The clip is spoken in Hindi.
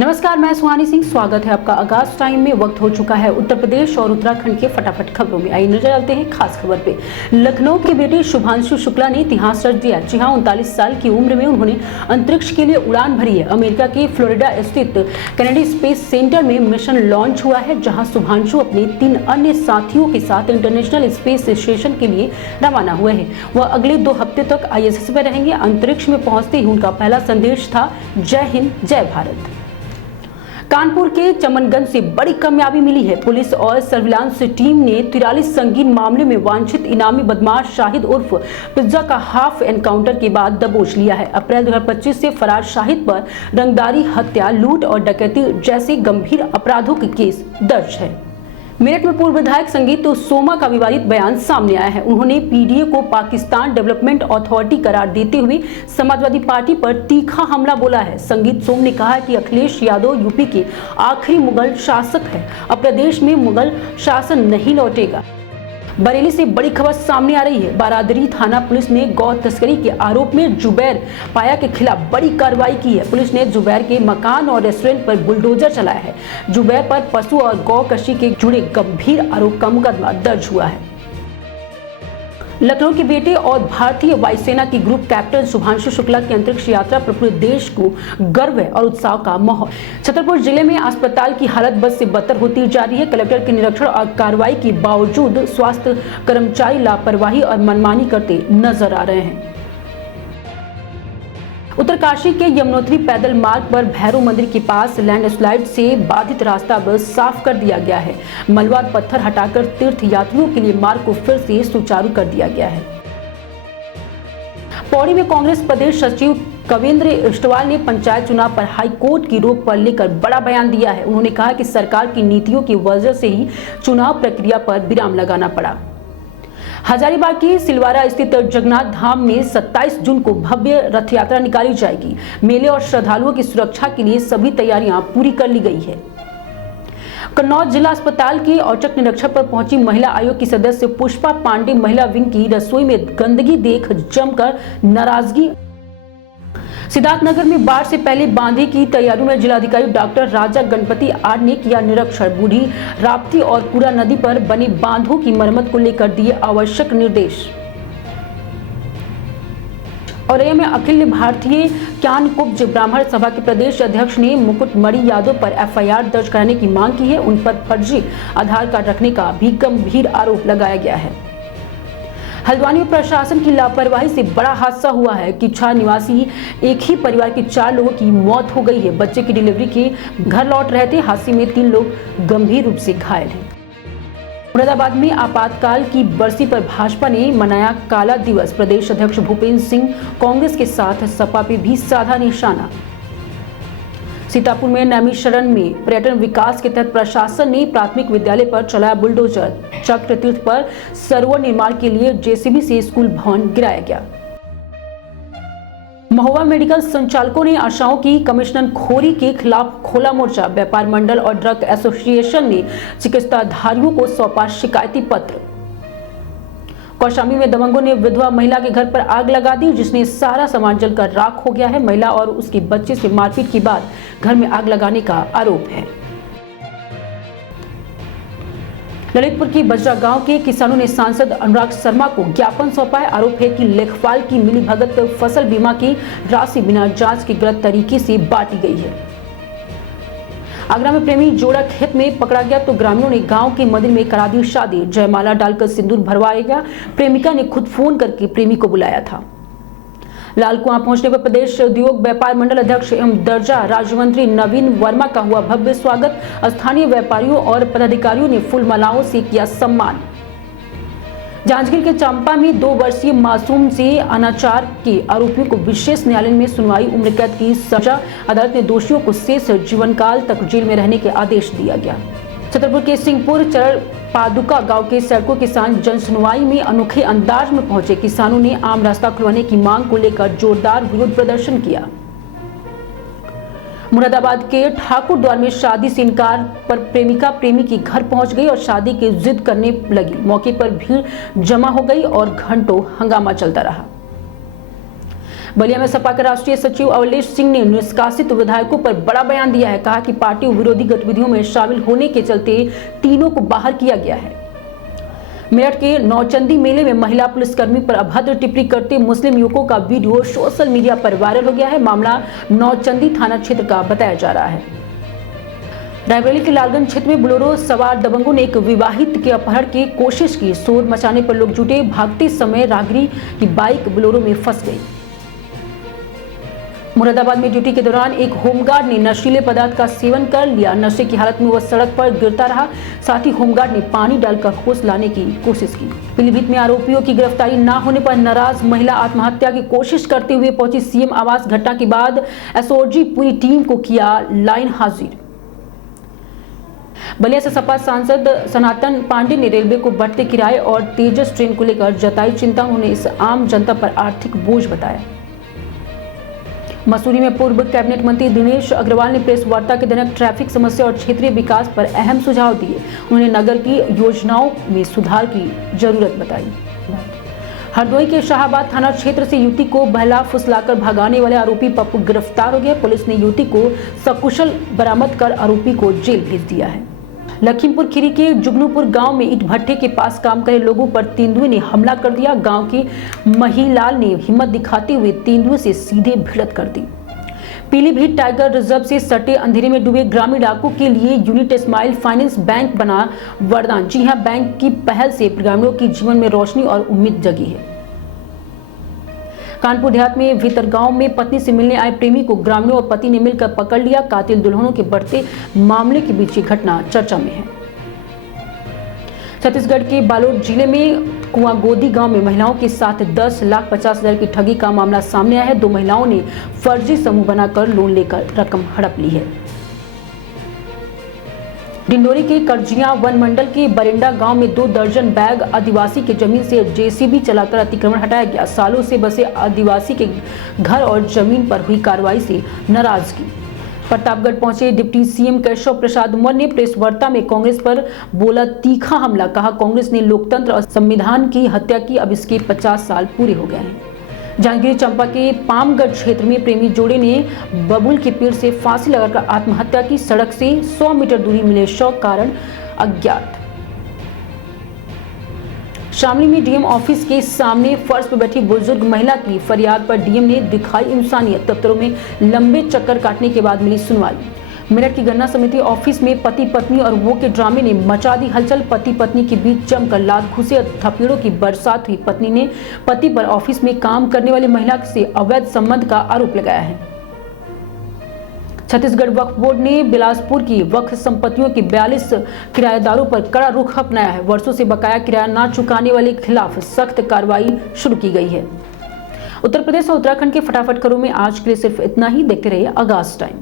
नमस्कार, मैं सुहानी सिंह। स्वागत है आपका आगाज टाइम में। वक्त हो चुका है उत्तर प्रदेश और उत्तराखंड के फटाफट खबरों में। आइए नजर डालते हैं खास खबर पे। लखनऊ के बेटे शुभांशु शुक्ला ने इतिहास रच दिया। जी हां, 39 साल की उम्र में उन्होंने अंतरिक्ष के लिए उड़ान भरी है। अमेरिका के फ्लोरिडा स्थित कैनेडी स्पेस सेंटर में मिशन लॉन्च हुआ है, जहाँ शुभांशु अपने 3 अन्य साथियों के साथ इंटरनेशनल स्पेस स्टेशन के लिए रवाना हुए हैं। वह अगले 2 हफ्ते तक ISS में रहेंगे। अंतरिक्ष में पहुंचते ही उनका पहला संदेश था, जय हिंद, जय भारत। कानपुर के चमनगंज से बड़ी कामयाबी मिली है। पुलिस और सर्विलांस टीम ने 43 संगीन मामले में वांछित इनामी बदमाश शाहिद उर्फ पिज्जा का हाफ एनकाउंटर के बाद दबोच लिया है। अप्रैल 2025 से फरार शाहिद पर रंगदारी, हत्या, लूट और डकैती जैसे गंभीर अपराधों के केस दर्ज है। मेरठ में पूर्व विधायक संगीत सोमा का विवादित बयान सामने आया है। उन्होंने PDA को पाकिस्तान डेवलपमेंट अथॉरिटी करार देते हुए समाजवादी पार्टी पर तीखा हमला बोला है। संगीत सोम ने कहा कि अखिलेश यादव UP के आखिरी मुगल शासक है। अब प्रदेश में मुगल शासन नहीं लौटेगा। बरेली से बड़ी खबर सामने आ रही है। बारादरी थाना पुलिस ने गौ तस्करी के आरोप में जुबैर पाया के खिलाफ बड़ी कार्रवाई की है। पुलिस ने जुबैर के मकान और रेस्टोरेंट पर बुलडोजर चलाया है। जुबैर पर पशु और गौ कृषि के जुड़े गंभीर आरोप का मुकदमा दर्ज हुआ है। लखनऊ के बेटे और भारतीय वायुसेना की ग्रुप कैप्टन शुभांशु शुक्ला की अंतरिक्ष यात्रा पर पूरे देश को गर्व है और उत्साह का माहौल। छतरपुर जिले में अस्पताल की हालत बद से बदतर होती जा रही है। कलेक्टर के निरीक्षण और कार्रवाई के बावजूद स्वास्थ्य कर्मचारी लापरवाही और मनमानी करते नजर आ रहे हैं। उत्तरकाशी के यमुनोत्री पैदल मार्ग पर भैरव मंदिर के पास लैंडस्लाइड से बाधित रास्ता अब साफ कर दिया गया है। मलबा और पत्थर हटाकर तीर्थ यात्रियों के लिए मार्ग को फिर से सुचारू कर दिया गया है। पौड़ी में कांग्रेस प्रदेश सचिव कविंद्र इष्टवाल ने पंचायत चुनाव पर हाईकोर्ट की रोक पर लेकर बड़ा बयान दिया है। उन्होंने कहा कि सरकार की नीतियों की वजह से ही चुनाव प्रक्रिया पर विराम लगाना पड़ा। हजारीबाग की सिलवारा स्थित जगन्नाथ धाम में 27 जून को भव्य रथ यात्रा निकाली जाएगी। मेले और श्रद्धालुओं की सुरक्षा के लिए सभी तैयारियां पूरी कर ली गई है। कन्नौज जिला अस्पताल के औचक निरीक्षण पर पहुंची महिला आयोग की सदस्य पुष्पा पांडे महिला विंग की रसोई में गंदगी देख जमकर नाराजगी। सिद्धार्थनगर में बाढ़ से पहले बांधे की तैयारियों में जिलाधिकारी डॉक्टर राजा गणपति आर ने किया निरीक्षण। बूढ़ी राप्ती और पूरा नदी पर बने बांधों की मरम्मत को लेकर दिए आवश्यक निर्देश। औरैया में अखिल भारतीय ज्ञान कुब्ज ब्राह्मण सभा के प्रदेश अध्यक्ष ने मुकुटमणि यादव पर FIR दर्ज कराने की मांग की है। उन पर फर्जी आधार कार्ड रखने का भी गंभीर आरोप लगाया गया है। हल्द्वानी में प्रशासन की लापरवाही से बड़ा हादसा हुआ है। किच्छा निवासी एक ही परिवार के 4 लोगों की मौत हो गई है। बच्चे की डिलीवरी के घर लौट रहे थे। हादसे में 3 लोग गंभीर रूप से घायल हैं। मुरादाबाद में आपातकाल की बरसी पर भाजपा ने मनाया काला दिवस। प्रदेश अध्यक्ष भूपेंद्र सिंह कांग्रेस के साथ सपा पे भी साधा निशाना। सीतापुर में नैमिषारण्य में पर्यटन विकास के तहत प्रशासन ने प्राथमिक विद्यालय पर चलाया बुलडोजर। चक्र तीर्थ पर सरोवर निर्माण के लिए JCB से स्कूल भवन गिराया गया। महुआ मेडिकल संचालकों ने आशाओं की कमिश्नर खोरी के खिलाफ खोला मोर्चा। व्यापार मंडल और ड्रग एसोसिएशन ने चिकित्साधारियों को सौंपा शिकायती पत्र। कौशाम्बी में दबंगों ने विधवा महिला के घर पर आग लगा दी, जिसने सारा सामान जलकर राख हो गया है। महिला और उसके बच्चे से मारपीट के बाद घर में आग लगाने का आरोप है। ललितपुर की बजरा गांव के किसानों ने सांसद अनुराग शर्मा को ज्ञापन सौंपा है। आरोप है कि लेखपाल की मिलीभगत फसल बीमा की राशि बिना जांच के गलत तरीके से बांटी गई है। आगरा में प्रेमी जोड़ा खेत में पकड़ा गया तो ग्रामीणों ने गांव के मंदिर में करा दी शादी। जयमाला डालकर सिंदूर भरवाया गया। प्रेमिका ने खुद फोन करके प्रेमी को बुलाया था। लालकुआं पहुंचने पर प्रदेश उद्योग व्यापार मंडल अध्यक्ष एवं दर्जा राज्य मंत्री नवीन वर्मा का हुआ भव्य स्वागत। स्थानीय व्यापारियों और पदाधिकारियों ने फूल मालाओं से किया सम्मान। जांजगीर के चंपा में 2 वर्षीय मासूम से अनाचार के आरोपियों को विशेष न्यायालय में सुनवाई। उम्र कैद की सजा। अदालत ने दोषियों को शेष जीवन काल तक जेल में रहने के आदेश दिया गया। छतरपुर के सिंहपुर चरण पादुका गांव के सड़कों किसान जन सुनवाई में अनोखे अंदाज में पहुंचे। किसानों ने आम रास्ता खुलवाने की मांग को लेकर जोरदार विरोध प्रदर्शन किया। मुरादाबाद के ठाकुर द्वार में शादी से इनकार पर प्रेमिका प्रेमी के घर पहुंच गई और शादी की जिद करने लगी। मौके पर भीड़ जमा हो गई और घंटों हंगामा चलता रहा। बलिया में सपा के राष्ट्रीय सचिव अवलेश सिंह ने निष्कासित विधायकों पर बड़ा बयान दिया है। कहा कि पार्टी विरोधी गतिविधियों में शामिल होने के चलते तीनों को बाहर किया गया है। मेरठ के नौचंदी मेले में महिला पुलिसकर्मी पर अभद्र टिप्पणी करते मुस्लिम युवकों का वीडियो सोशल मीडिया पर वायरल हो गया है। मामला नौचंदी थाना क्षेत्र का बताया जा रहा है। रायबरेली के लालगंज क्षेत्र में बोलेरो सवार दबंगों ने एक विवाहित के अपहरण की कोशिश की। शोर मचाने पर लोग जुटे। भागते समय राहगीर की बाइक बोलेरो में फंस गई। मुरादाबाद में ड्यूटी के दौरान एक होमगार्ड ने नशीले पदार्थ का सेवन कर लिया। नशे की हालत में वह सड़क पर गिरता रहा। साथ ही होमगार्ड ने पानी डालकर होश लाने की कोशिश की। पीलीभीत में आरोपियों की गिरफ्तारी न होने पर नाराज महिला आत्महत्या की कोशिश करते हुए पहुंची सीएम आवास। घटना के बाद एसओजी पूरी टीम को किया लाइन हाजिर। बलिया से सपा सांसद सनातन पांडे ने रेलवे को बढ़ते किराए और तेजस ट्रेन को लेकर जताई चिंता। उन्होंने इस आम जनता पर आर्थिक बोझ बताया। मसूरी में पूर्व कैबिनेट मंत्री दिनेश अग्रवाल ने प्रेस वार्ता के दौरान ट्रैफिक समस्या और क्षेत्रीय विकास पर अहम सुझाव दिए। उन्होंने नगर की योजनाओं में सुधार की जरूरत बताई। हरदोई के शाहबाद थाना क्षेत्र से युवती को बहला फुसलाकर भगाने वाले आरोपी पप्पू गिरफ्तार हो गया। पुलिस ने युवती को सकुशल बरामद कर आरोपी को जेल भेज दिया है। लखीमपुर खीरी के जुगनूपुर गांव में ईंट भट्टे के पास काम करे लोगों पर तेंदुए ने हमला कर दिया। गांव के महिलाल ने हिम्मत दिखाते हुए तेंदुए से सीधे भिड़ंत कर दी। पीलीभीत टाइगर रिजर्व से सटे अंधेरे में डूबे ग्रामीण इलाकों के लिए यूनिट स्माइल फाइनेंस बैंक बना वरदान। जी हां, बैंक की पहल से ग्रामीणों के जीवन में रोशनी और उम्मीद जगी है। कानपुर देहात में भीतरगांव में पत्नी से मिलने आए प्रेमी को ग्रामीणों और पति ने मिलकर पकड़ लिया। कातिल दुल्हनों के बढ़ते मामले के बीच ये घटना चर्चा में है। छत्तीसगढ़ के बालोद जिले में कुआंगोदी गांव में महिलाओं के साथ 10,50,000 की ठगी का मामला सामने आया है। 2 महिलाओं ने फर्जी समूह बनाकर लोन लेकर रकम हड़प ली है। डिंडोरी के करजिया वन मंडल के बरिंडा गांव में 2 दर्जन बैग आदिवासी की जमीन से जेसीबी चलाकर अतिक्रमण हटाया गया। सालों से बसे आदिवासी के घर और जमीन पर हुई कार्रवाई से नाराजगी। प्रतापगढ़ पहुंचे डिप्टी सीएम केशव प्रसाद मौर्य ने प्रेस वार्ता में कांग्रेस पर बोला तीखा हमला। कहा कांग्रेस ने लोकतंत्र और संविधान की हत्या की। अब इसके 50 साल पूरे हो गए हैं। जांजगीर चांपा के पामगढ़ क्षेत्र में प्रेमी जोड़े ने बबूल के पेड़ से फांसी लगाकर आत्महत्या की। सड़क से 100 मीटर दूरी मिले शव, कारण अज्ञात। शामली में डीएम ऑफिस के सामने फर्श पर बैठी बुजुर्ग महिला की फरियाद पर डीएम ने दिखाई इंसानियत। दफ्तरों में लंबे चक्कर काटने के बाद मिली सुनवाई। मेरठ की गन्ना समिति ऑफिस में पति पत्नी और वो के ड्रामे ने मचा दी हलचल। पति पत्नी के बीच जमकर लात घुसे और थपेड़ों की बरसात हुई। पत्नी ने पति पर ऑफिस में काम करने वाली महिला से अवैध संबंध का आरोप लगाया है। छत्तीसगढ़ वक्फ बोर्ड ने बिलासपुर की वक्फ संपत्तियों के 42 किराएदारों पर कड़ा रुख अपनाया है। वर्षों से बकाया किराया न चुकाने वाले के खिलाफ सख्त कार्रवाई शुरू की गई है। उत्तर प्रदेश और उत्तराखंड के फटाफट खबरों में आज के लिए सिर्फ इतना ही। देखते रहिए आगाज टाइम।